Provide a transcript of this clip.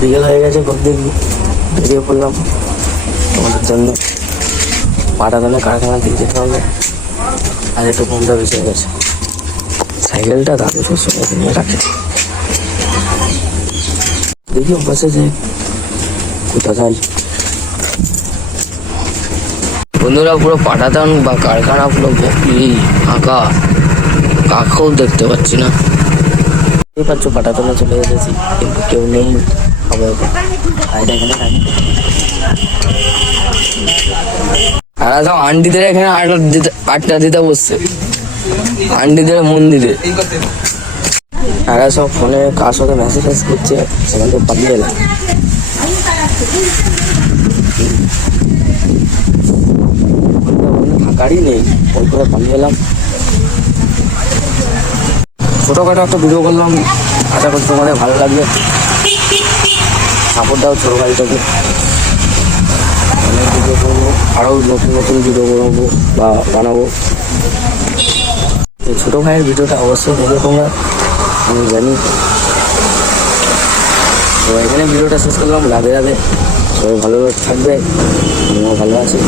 বিকেল হয়ে গেছে, ঘুম থেকে বেরিয়ে পড়লাম তোমাদের জন্য। পাটাতনে কারখানা দিয়ে যেতে হবে, আর একটু ঘুমটা বেঁচে গেছে। সাইকেলটা দাদু সবসময় নিয়ে রাখেছি, দেখি বসে যে কোথা যাই। বন্ধুরা, পুরো পাটাতন বা কারখানা পুরো ফাঁকা, কাকেও দেখতে পাচ্ছি না। দেখতে পাচ্ছ পাটাতনে চলে এসেছি, কিন্তু কেউ নেই। হবে আর সব আন্টিদের এখানে আটটা দিতে বসছে, আন্টিদের মন্দিরে। তারা সব ফোনে কার সাথে মেসেজ করছে, সেখান থেকে পালিয়ে এলাম। থাকারই নেই, ওই করে পালিয়ে এলাম। ছোটোখাটো একটা ভিডিও করলাম, আশা করছি তোমাদের ভালো লাগবে। সাপোর্ট দাও ছোটো ভাইটাকে। অনেক ভিডিও করবো, আরও নতুন নতুন ভিডিও করবো বা বানাবো। এই ছোটো ভাইয়ের ভিডিওটা অবশ্যই দেখবে তোমরা, আমি জানি। তো এখানে ভিডিওটা শেষ করলাম। রাধে রাধে, সবাই ভালো থাকবে, আমিও ভালো আছি।